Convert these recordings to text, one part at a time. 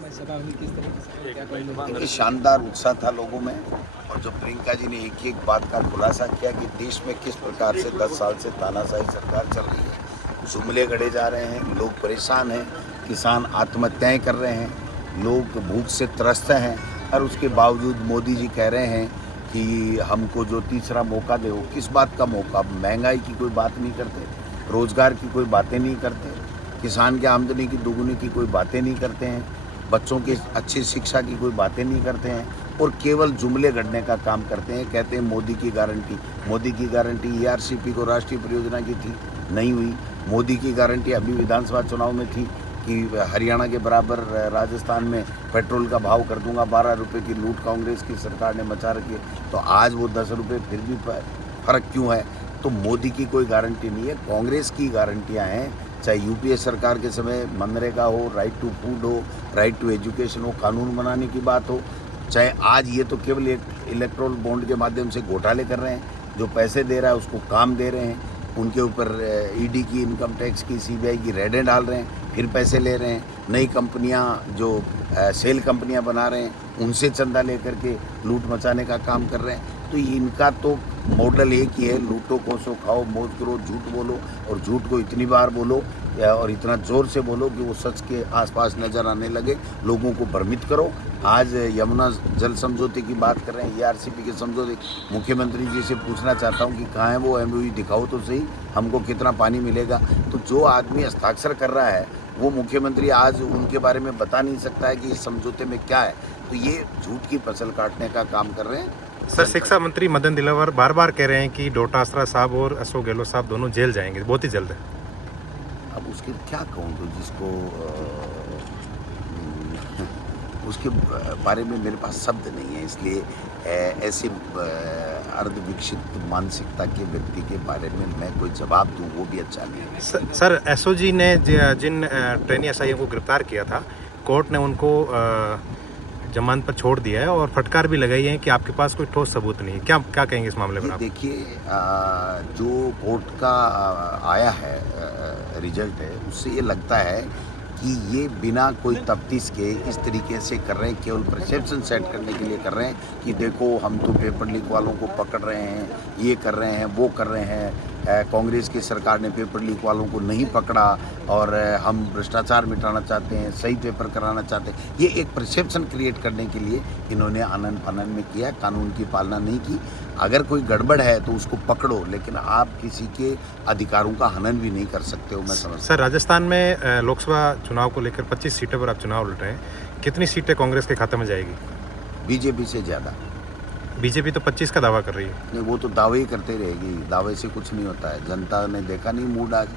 में सभा हुई, किस तरीके से क्या कहेंगे? शानदार उत्साह था लोगों में। और जो प्रियंका जी ने एक एक बात का खुलासा किया कि देश में किस प्रकार से 10 साल से तानाशाही सरकार चल रही है, जुमले गढ़े जा रहे हैं, लोग परेशान हैं, किसान आत्महत्याएं कर रहे हैं, लोग भूख से त्रस्त हैं, और उसके बावजूद मोदी जी कह रहे हैं कि हमको जो तीसरा मौका दे। वो किस बात का मौका? महंगाई की कोई बात नहीं करते, रोजगार की कोई बातें नहीं करते, किसान की आमदनी की दोगुनी की कोई बातें नहीं करते हैं, बच्चों की अच्छी शिक्षा की कोई बातें नहीं करते हैं, और केवल जुमले गढ़ने का काम करते हैं। कहते हैं मोदी की गारंटी, मोदी की गारंटी ERCP को राष्ट्रीय परियोजना की थी, नहीं हुई। मोदी की गारंटी अभी विधानसभा चुनाव में थी कि हरियाणा के बराबर राजस्थान में पेट्रोल का भाव कर दूंगा। 12 रुपये की लूट कांग्रेस की सरकार ने मचा रखी है, तो आज वो 10 रुपये फिर भी फर्क क्यों है? तो मोदी की कोई गारंटी नहीं है, कांग्रेस की गारंटियां हैं। चाहे UPA सरकार के समय मनरेगा हो, राइट टू फूड हो, राइट टू एजुकेशन हो, कानून बनाने की बात हो, चाहे आज ये तो केवल एक इलेक्ट्रोल बॉन्ड के माध्यम से घोटाले कर रहे हैं। जो पैसे दे रहा है उसको काम दे रहे हैं, उनके ऊपर ED की, इनकम टैक्स की, CBI की रेडें डाल रहे हैं, फिर पैसे ले रहे हैं। नई कंपनियां जो सेल कंपनियां बना रहे हैं, उनसे चंदा लेकर के लूट मचाने का काम कर रहे हैं। तो इनका तो मॉडल एक ही है, लूटो कोसो खाओ मौज करो, झूठ बोलो, और झूठ को इतनी बार बोलो और इतना ज़ोर से बोलो कि वो सच के आसपास नज़र आने लगे, लोगों को भ्रमित करो। आज यमुना जल समझौते की बात कर रहे हैं, ERCP के समझौते। मुख्यमंत्री जी से पूछना चाहता हूँ कि कहाँ है वो MOU, दिखाओ तो सही, हमको कितना पानी मिलेगा। तो जो आदमी हस्ताक्षर कर रहा है वो मुख्यमंत्री आज उनके बारे में बता नहीं सकता है कि इस समझौते में क्या है। तो ये झूठ की फसल काटने का काम कर रहे हैं। सर, शिक्षा मंत्री मदन दिलावर बार बार कह रहे हैं कि डोटासरा साहब और अशोक गहलोत साहब दोनों जेल जाएंगे बहुत ही जल्द। अब उसके क्या कहूँ, तो जिसको उसके बारे में मेरे पास शब्द नहीं है, इसलिए ऐसे अर्धविकसित मानसिकता के व्यक्ति के बारे में मैं कोई जवाब दूं वो भी अच्छा नहीं है। सर, SOG ने जिन ट्रेनी SIयों को गिरफ्तार किया था, कोर्ट ने उनको जमानत पर छोड़ दिया है और फटकार भी लगाई है कि आपके पास कोई ठोस सबूत नहीं है। क्या कहेंगे इस मामले में आप? देखिए, जो कोर्ट का आया है रिजल्ट है, उससे ये लगता है कि ये बिना कोई तफ्तीश के इस तरीके से कर रहे हैं, केवल परसेप्शन सेट करने के लिए कर रहे हैं कि देखो हम तो पेपर लीक वालों को पकड़ रहे हैं, ये कर रहे हैं, वो कर रहे हैं। कांग्रेस की सरकार ने पेपर लीक वालों को नहीं पकड़ा और हम भ्रष्टाचार मिटाना चाहते हैं, सही पेपर कराना चाहते हैं। ये एक परसेप्शन क्रिएट करने के लिए इन्होंने आनन फानन में किया, कानून की पालना नहीं की। अगर कोई गड़बड़ है तो उसको पकड़ो, लेकिन आप किसी के अधिकारों का हनन भी नहीं कर सकते हो। मैं समझ सर, राजस्थान में लोकसभा चुनाव को लेकर 25 सीटों पर आप चुनाव लड़ रहे हैं, कितनी सीटें कांग्रेस के खाते में जाएगी? BJP से ज़्यादा। BJP तो 25 का दावा कर रही है। नहीं, वो तो दावे ही करते रहेगी, दावे से कुछ नहीं होता है। जनता ने देखा नहीं मूड आज।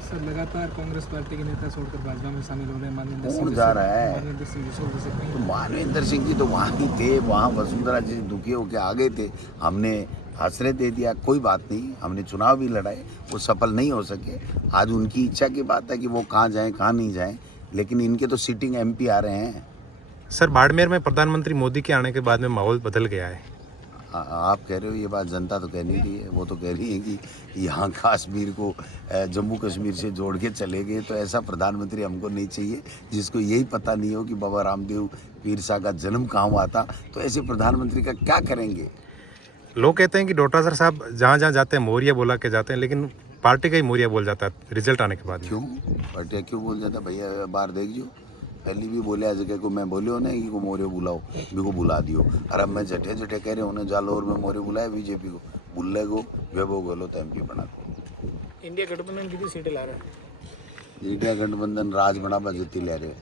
सर, लगातार कांग्रेस पार्टी के नेता छोड़कर भाजपा में शामिल हो रहे हैं। कौन जा रहा है? मानवेंद्र सिंह जैसे तो मानवेंद्र सिंह जी तो वहाँ ही थे, वहाँ वसुंधरा जी दुखी होकर आ गए थे, हमने आश्रय दे दिया, कोई बात नहीं। हमने चुनाव भी लड़ाए, वो सफल नहीं हो सके। आज उनकी इच्छा की बात है कि वो कहाँ जाएं कहाँ नहीं जाएं, लेकिन इनके तो सिटिंग MP आ रहे हैं। सर, बाड़मेर में प्रधानमंत्री मोदी के आने के बाद में माहौल बदल गया है। आप कह रहे हो ये बात, जनता तो कह नहीं रही है। वो तो कह रही है कि यहाँ कश्मीर को जम्मू कश्मीर से जोड़ के चले गए। तो ऐसा प्रधानमंत्री हमको नहीं चाहिए जिसको यही पता नहीं हो कि बाबा रामदेव पीर साहब का जन्म कहाँ हुआ था। तो ऐसे प्रधानमंत्री का क्या करेंगे? लोग कहते हैं कि डोटासरा साहब जहाँ जहाँ जाते हैं मौर्य बोला के जाते हैं, लेकिन पार्टी का ही मौर्य बोल जाता है रिजल्ट आने के बाद। क्यों पार्टिया क्यों बोल जाता? भैया बाहर देख जो, पहली भी बोले आज को मैं बोलियो ना कि को मोरे बुलाओ, भी को बुला दियो। और अब मैं जठे जठे कह रहे उन्हें जालोर में मोरे बुलाया BJP को, बुल्ले को वेबो गोलो तो MP बना दो। इंडिया गठबंधन कितनी सीटें ला रहा है? इंडिया गठबंधन राज बना बजती ले रहे।